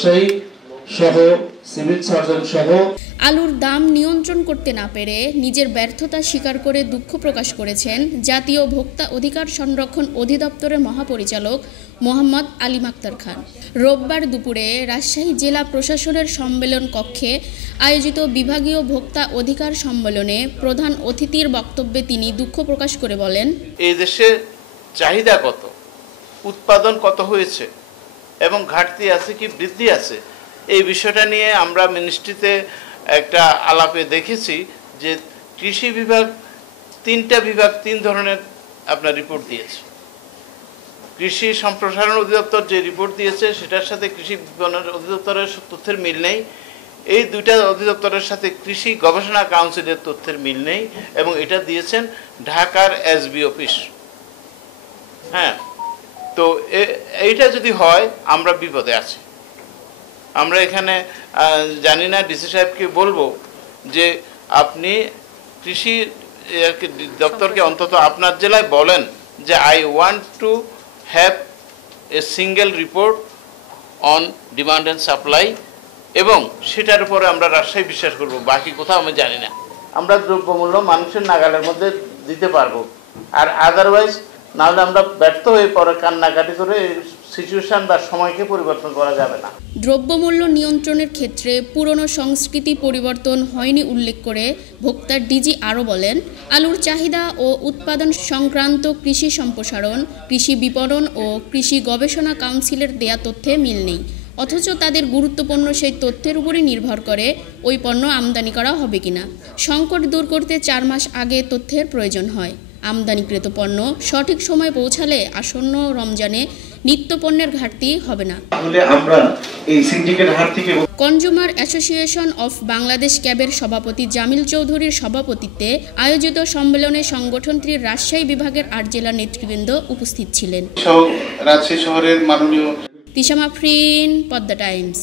সেই সহ civil surgeon সহ আলুর দাম নিয়ন্ত্রণ করতে না পেরে নিজের ব্যর্থতা স্বীকার করে দুঃখ প্রকাশ করেছেন জাতীয় ভোক্তা অধিকার সংরক্ষণ অধিদপ্তরের মহাপরিচালক মোহাম্মদ আলী আক্তার খান। রোববার দুপুরে রাজশাহী জেলা প্রশাসনের সম্মেলন কক্ষে আয়োজিত বিভাগীয় ভোক্তা অধিকার সম্মেলনে প্রধান অতিথির বক্তব্যে তিনি দুঃখ প্রকাশ করে বলেন, এই দেশে চাহিদা কত, উৎপাদন কত হয়েছে এবং ঘাটতি আছে কি বৃদ্ধি আছে, এই বিষয়টা নিয়ে আমরা মিনিস্ট্রিতে একটা আলাপে দেখেছি যে কৃষি বিভাগ তিনটা বিভাগ তিন ধরনের আপনার রিপোর্ট দিয়েছে। কৃষি সম্প্রসারণ অধিদপ্তর যে রিপোর্ট দিয়েছে সেটার সাথে কৃষি বিপণন অধিদপ্তরের তথ্যের মিল নেই। এই দুইটা অধিদপ্তরের সাথে কৃষি গবেষণা কাউন্সিলের তথ্যের মিল নেই এবং এটা দিয়েছেন ঢাকার এসবি অফিস। হ্যাঁ, তো এইটা যদি হয় আমরা বিপদে আছি। আমরা এখানে জানি না, ডিসি সাহেবকে বলবো যে আপনি কৃষি দপ্তরকে অন্তত আপনার জেলায় বলেন যে I want to have a single report on demand and supply, এবং সেটার উপরে আমরা রাজশাহী বিশ্বাস করব, বাকি কোথাও আমি জানি না। আমরা দ্রব্যমূল্য মানুষের নাগালের মধ্যে দিতে পারবো, আর আদারওয়াইজ নাহলে আমরা ব্যর্থ হয়ে পরে কান্নাকাটি করে সিচুয়েশন বা সময়কে পরিবর্তন করা যাবে না। দ্রব্যমূল্য নিয়ন্ত্রণের ক্ষেত্রে পুরনো সংস্কৃতি পরিবর্তন হয়নি উল্লেখ করে ভোক্তা ডিজি আরও বলেন, আলুর চাহিদা ও উৎপাদন সংক্রান্ত কৃষি সম্প্রসারণ, কৃষি বিপণন ও কৃষি গবেষণা কাউন্সিলের দেয়া তথ্যে মিল নেই, অথচ তাদের গুরুত্বপূর্ণ সেই তথ্যের উপরই নির্ভর করে ওই পণ্য আমদানি করা হবে কিনা। সংকট দূর করতে 4 মাস আগে তথ্যের প্রয়োজন হয়। আমদানিকৃত পণ্য সঠিক সময়ে পৌঁছালে আসন্ন রমজানে নিত্য পণ্যের ঘাটতি হবে না। কনজিউমার অ্যাসোসিয়েশন অফ বাংলাদেশ ক্যাবের সভাপতি জামিল চৌধুরীর সভাপতিত্বে আয়োজিত সম্মেলনে সংগঠনটির রাজশাহী বিভাগের 8 জেলার নেতৃবৃন্দ উপস্থিত ছিলেন। রাজশাহী শহরের মাননীয় তিশাম আফরিন, পদ্মা টাইমস।